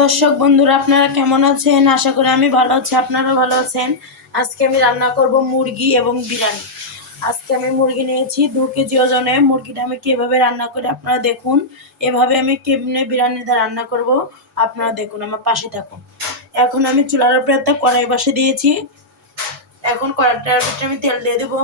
দর্শক বন্ধুরা, আপনারা কেমন আছেন? আশা করি আমি ভালো আছি, আপনারা ভালো আছেন। আজকে আমি রান্না করব মুরগি এবং বিরিয়ানি। আজকে আমি মুরগি নিয়েছি 2 কেজি ওজনের। মুরগিটা আমি কিভাবে রান্না করি আপনারা দেখুন। এভাবে আমি কেমনে বিরিয়ানিটা রান্না করব আপনারা দেখুন, আমার পাশে থাকুন। এখন আমি চুলার উপরে একটা কড়াই বসে দিয়েছি। এখন কড়াইটার ভিতরে আমি তেল দিয়ে দেবো।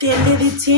তেল দিয়ে দিচ্ছি।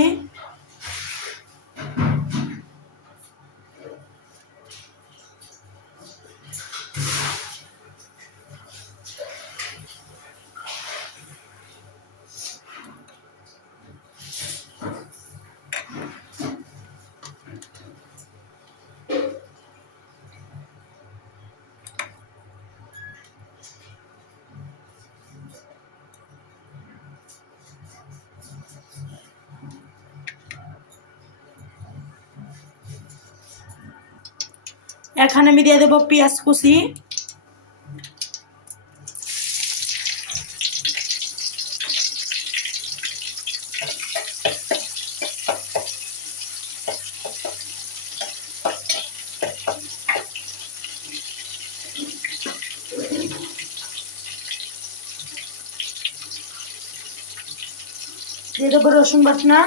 এখানে আমি দিয়ে দেবো পেঁয়াজ কুচি, দিয়ে দেবো রসুন বাটনা,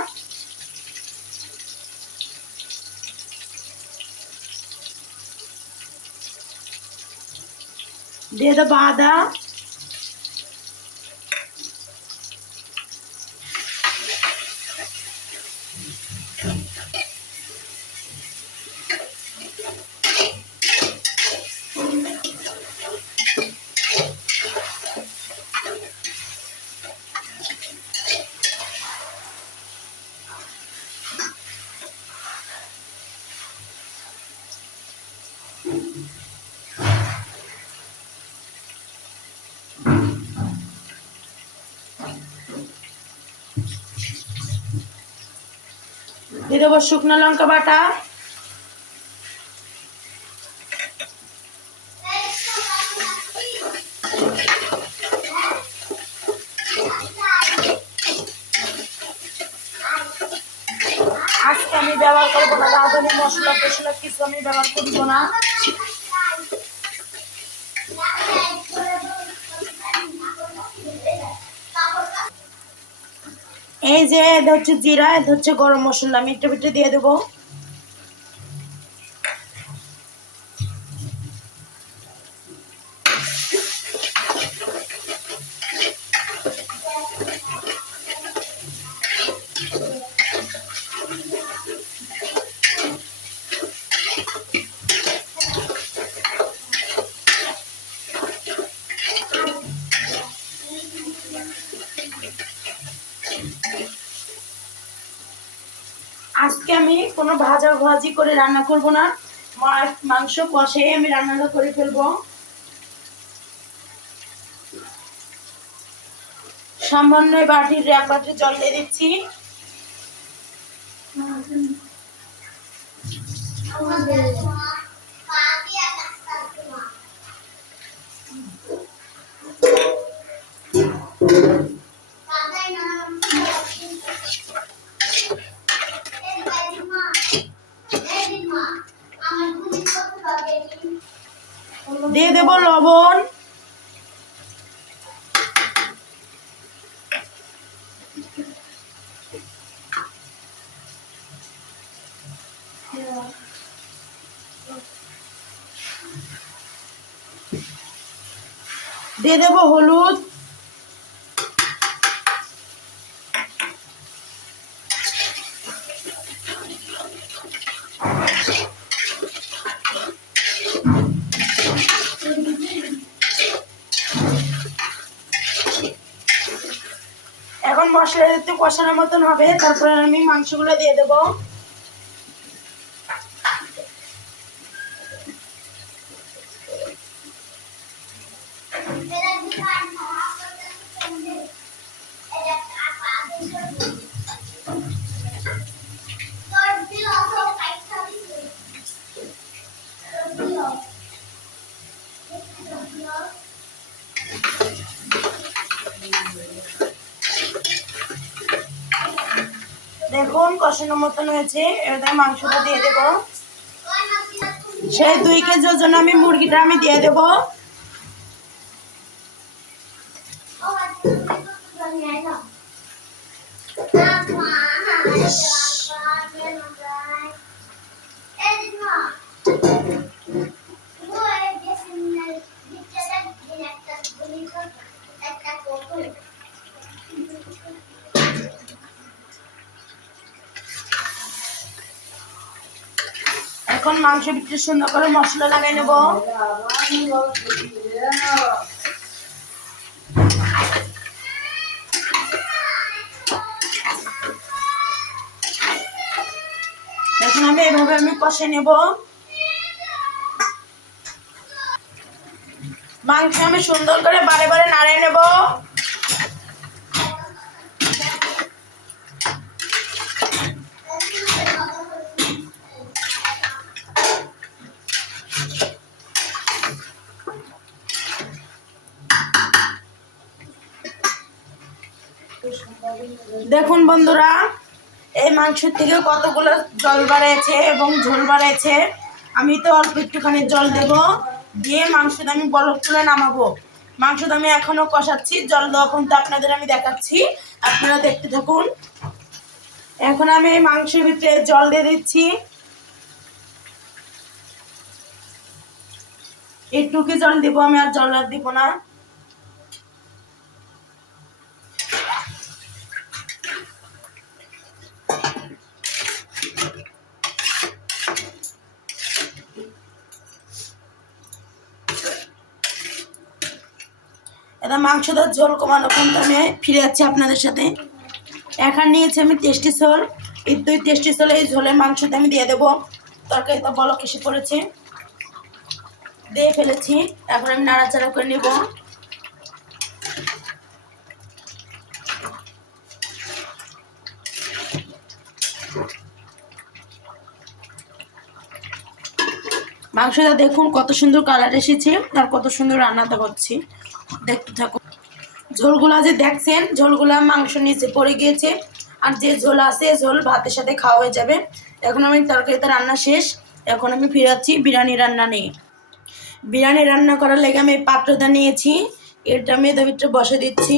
দিয়ে দেবো আদা, দিয়ে দেবো শুকনো লঙ্কা বাটা, আজকে আমি ব্যবহার করবো না রাঁধুনি মশলা টসলা, কিছু আমি ব্যবহার করবো না। এই যে এটা হচ্ছে জিরা, এটা হচ্ছে গরম মশলা, আমি একটু বিটে দিয়ে দেবো। আজকে আমি কোনো ভাজি করে রান্না করব না, মাংস কষে আমি রান্নাটা করে ফেলবো। সামান্য বাটির 1 বাটি জল দিয়ে দিচ্ছি। দিয়ে দেব লবণ, দিয়ে দেব হলুদ, এখন মশলা একটু কষানোর মতন হবে, তারপরে আমি মাংসগুলো দিয়ে দেবো। দেখুন কষানোর মতন হয়েছে, এবার মাংসটা দিয়ে দেবো। সেই 2 কেজি ওজন আমি মুরগিটা আমি দিয়ে দেবো। এখন মাংস ভিতরে সুন্দর করে মশলা লাগাই নেব। এখন আমি এইভাবে কষে নেব। মাংস আমি সুন্দর করে বারে বারে নাড়িয়ে নেব। দেখুন বন্ধুরা, এই মাংসের থেকে কতগুলো জল বাড়াইছে এবং ঝোল বাড়াইছে। আমি তো অল্প একটুখানি জল দেব, দিয়ে মাংসটা আমি বরফ তুলে নামাবো। মাংসটা আমি এখনো কষাচ্ছি, জল দেওয়া পর্যন্ত আপনাদের আমি দেখাচ্ছি, আপনারা দেখতে থাকুন। এখন আমি এই মাংসের ভিতরে জল দিয়ে দিচ্ছি। একটুকে জল দিব, আমি আর জল আর দিব না। এটা মাংসটার ঝোল কমানো পর্যন্ত আমি ফিরে যাচ্ছি আপনাদের সাথে। এখন নিয়েছি আমি টেস্টি ঝোল, এই 2 টেস্টি ঝোল এই ঝোলের মাংসটা আমি দিয়ে দেবো। তরকারিটা বলক এসে পড়েছে, দিয়ে ফেলেছি। এখন আমি নাড়াচাড়া করে নেব। মাংসটা দেখুন কত সুন্দর কালার এসেছে, আর কত সুন্দর রান্নাটা করছি, দেখতে থাকুন। ঝোলগুলা যে দেখছেন, ঝোলগুলা মাংস নিচে পড়ে গিয়েছে, আর যে ঝোল আছে ঝোল ভাতের সাথে খাওয়া হয়ে যাবে। এখন আমি তরকারিতে রান্না শেষ, এখন আমি ফিরাচ্ছি বিরিয়ানি রান্না নিয়ে। বিরিয়ানি রান্না করার লেগে আমি পাত্রটা নিয়েছি, এটা আমি এর ভিতরে বসে দিচ্ছি।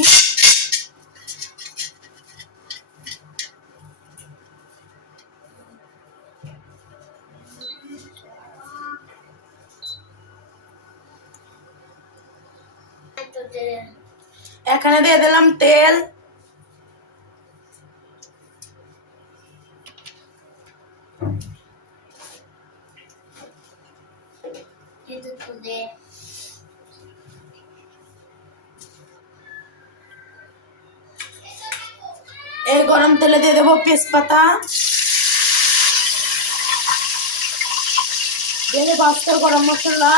এখানে দিয়ে দিলাম তেল, এই গরম তেলে দিয়ে দেবো তেজপাতা, দিয়ে দেবো আস্ত গরম মশলা,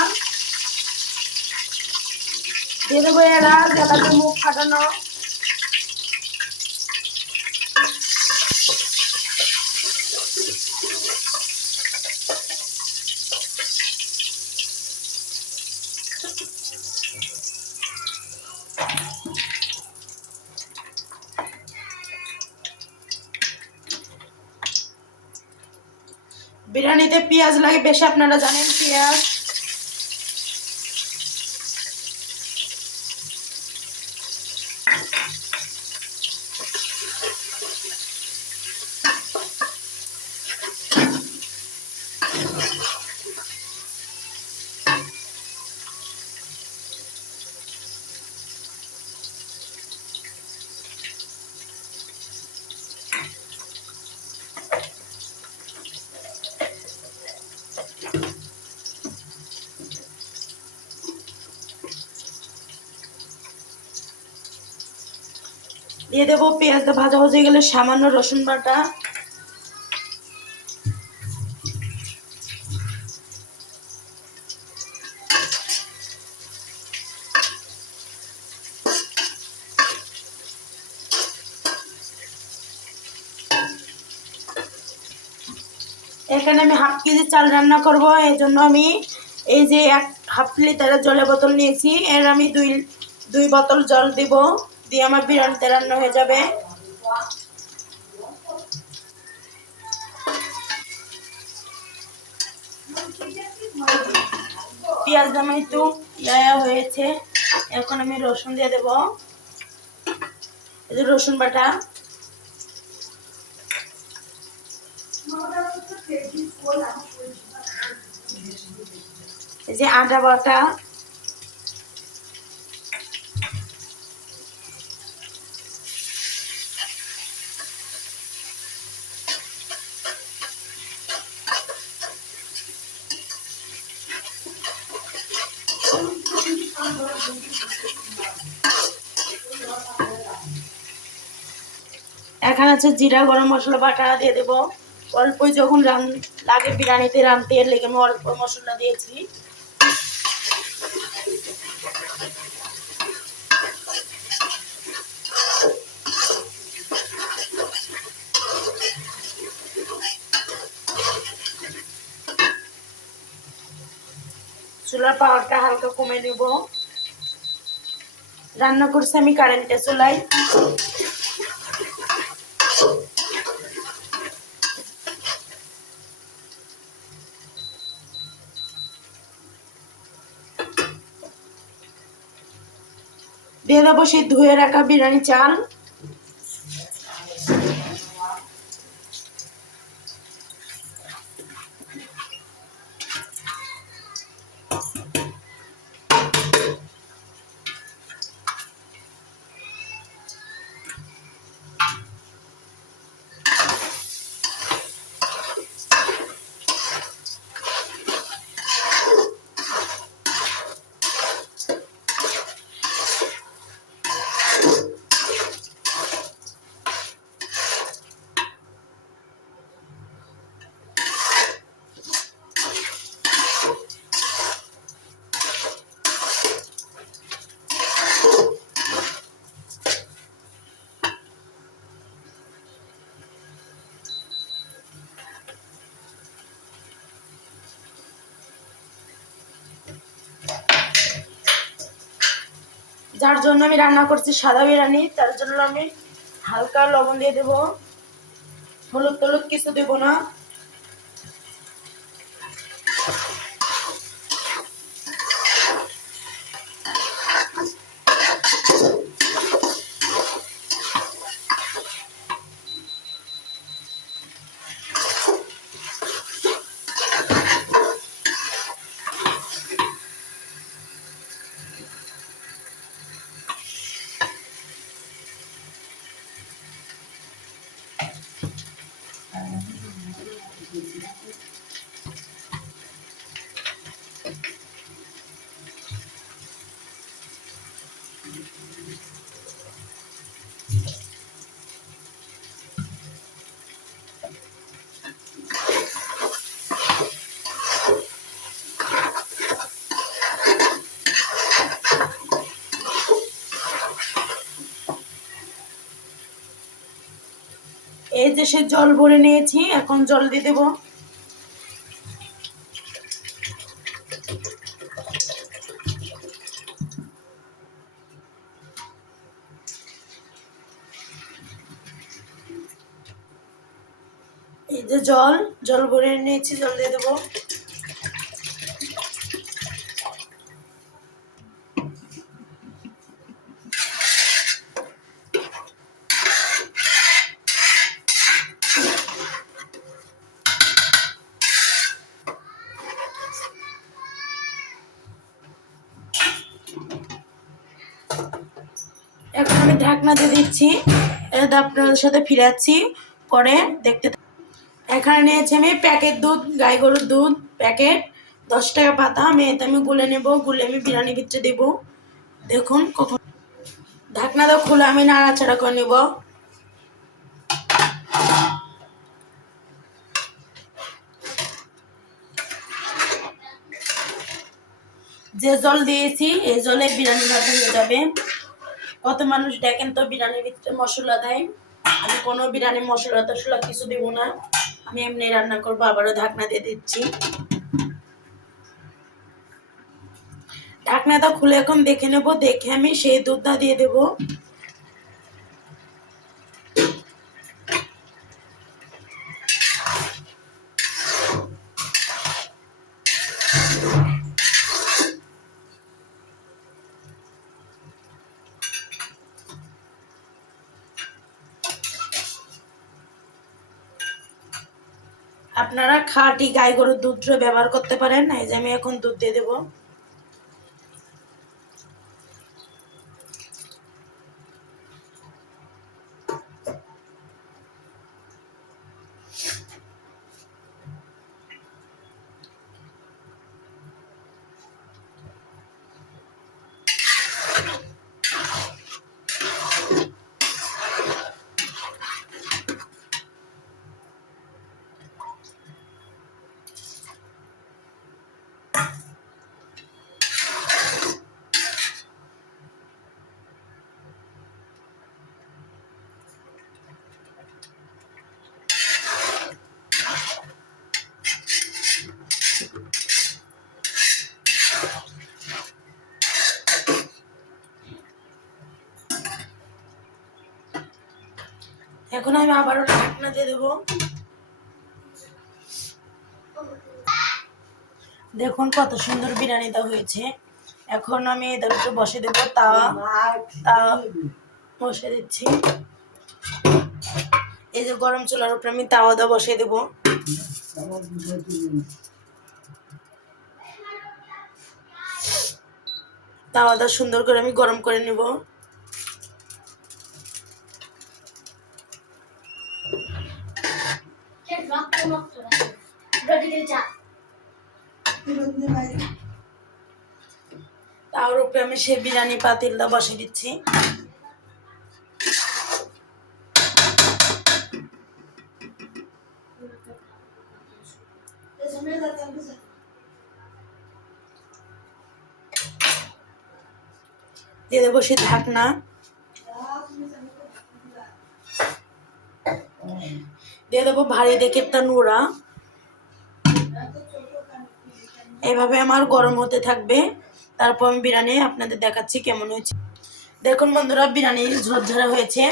দিয়ে দেবো এলাচ, এলাচের মুখ ফাটানো, বিরিয়ানিতে পেঁয়াজ লাগে বেশি, আপনারা জানেন পেঁয়াজ। দিয়ে দেবো পেঁয়াজটা ভাজা হয়ে গেলে সামান্য রসুন বাটা, এখানে আমি 1/2 কেজি চাল রান্না করব, এই জন্য আমি এই যে হাফ লিটারের জলের বোতল নিয়েছি, এর আমি দুই বোতল জল দিব, দিয়ে আমার বিরিয়ানিতে রান্না হয়ে যাবে। পেঁয়াজ আমার একটু ইয়া হয়েছে, এখন আমি রসুন দিয়ে দেব। এই যে রসুন বাটা, এই যে আদা বাটা, এখানে আছে জিরা গরম মশলা বাটা দিয়ে দেবো অল্পই, যখন লাগে বিরিয়ানিতে রানতে, এর লেগে আমি অল্প মশলা দিয়েছি। চুলার পাওয়ারটা হালকা কমে দেব। রান্না করছি আমি কারেন্টের চুলায়। দিয়ে দেবো সেই ধুয়ে রাখা বিরিয়ানি চাল। যার জন্য আমি রান্না করছি সাদা বিরিয়ানি, তার জন্য আমি হালকা লবণ দিয়ে দেবো, হলুদ টলুদ কিছু দেবো না। এই যে সে জল ভরে নিয়েছি, এখন জল দিয়ে দেবো। এই যে জল ভরে নিয়েছি, জল দিয়ে দেবো। এখন আমি ঢাকনা দিয়ে দিচ্ছি, আপনাদের সাথে ফিরাচ্ছি পরে দেখতে। এখানে নিয়েছি আমি প্যাকেট দুধ, গাই গরুর দুধ প্যাকেট, 10 টাকা পাতা। আমি গুলে নেব, গুলে আমি বিরিয়ানির ভিতরে দেবো। দেখুন কখন ঢাকনা দাও খুলে আমি নাড়াচাড়া করে নেব। যে জল দিয়েছি এই জলে বিরিয়ানি ভাত হয়ে যাবে। কত মানুষ দেখেন তো বিরিয়ানির ভিতরে মশলা দেয়, আমি কোনো বিরিয়ানি মশলা টশলা কিছু দেব না, আমি এমনি রান্না করবো। আবারও ঢাকনা দিয়ে দিচ্ছি। ঢাকনাটা খুলে এখন দেখে নেব, দেখে আমি সেই দুধটা দিয়ে দেব। আপনারা খাঁটি গাই গরুর দুধ ব্যবহার করতে পারেন। এই যে আমি এখন দুধ দিয়ে দেবো। এখন আমি আবারও ঢাকনা দিয়ে দেবো। দেখুন কত সুন্দর বিরিয়ানিটা হয়েছে। এখন আমি এদের উপরে বসে দেবো তাওয়া বসে দিচ্ছি। এই যে গরম চুলার উপরে আমি তাওয়াটা বসিয়ে দেবো। তাওয়াটা সুন্দর করে আমি গরম করে নেব। তার উপরে আমি সেই বিরিয়ানি পাতিলটা বসিয়ে দিচ্ছি। দিয়ে দেবো সে ঢাকনা। দিয়ে দেবো ভারী দেখে একটা নোড়া। এইভাবে আমার গরম হতে থাকবে। তারপর আমি বিরিয়ানি আপনাদের দেখাচ্ছি কেমন হয়েছে। দেখুন বন্ধুরা, বিরিয়ানি ঝরঝরা হয়েছে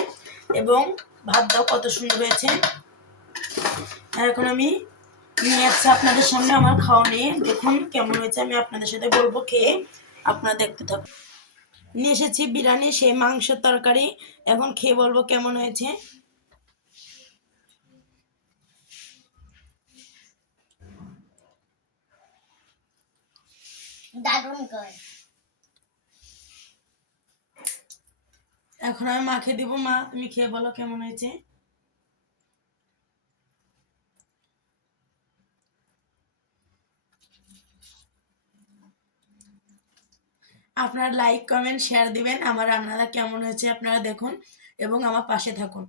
এবং ভাতটাও কত সুন্দর হয়েছে। এখন আমি নিয়ে যাচ্ছি আপনাদের সামনে আমার খাওয়া নিয়ে। দেখুন কেমন হয়েছে, আমি আপনাদের সাথে বলবো খেয়ে, আপনারা দেখতে থাকুন। নিয়ে এসেছি বিরিয়ানি, সেই মাংসের তরকারি। এখন খেয়ে বলবো কেমন হয়েছে। এখন আমি মাকে দিব। মা, তুমি খেয়ে বলো কেমন হয়েছে। আপনারা লাইক কমেন্ট শেয়ার দিবেন। আমার রান্নাটা কেমন হয়েছে আপনারা দেখুন এবং আমার পাশে থাকুন।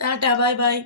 Tata, bye bye.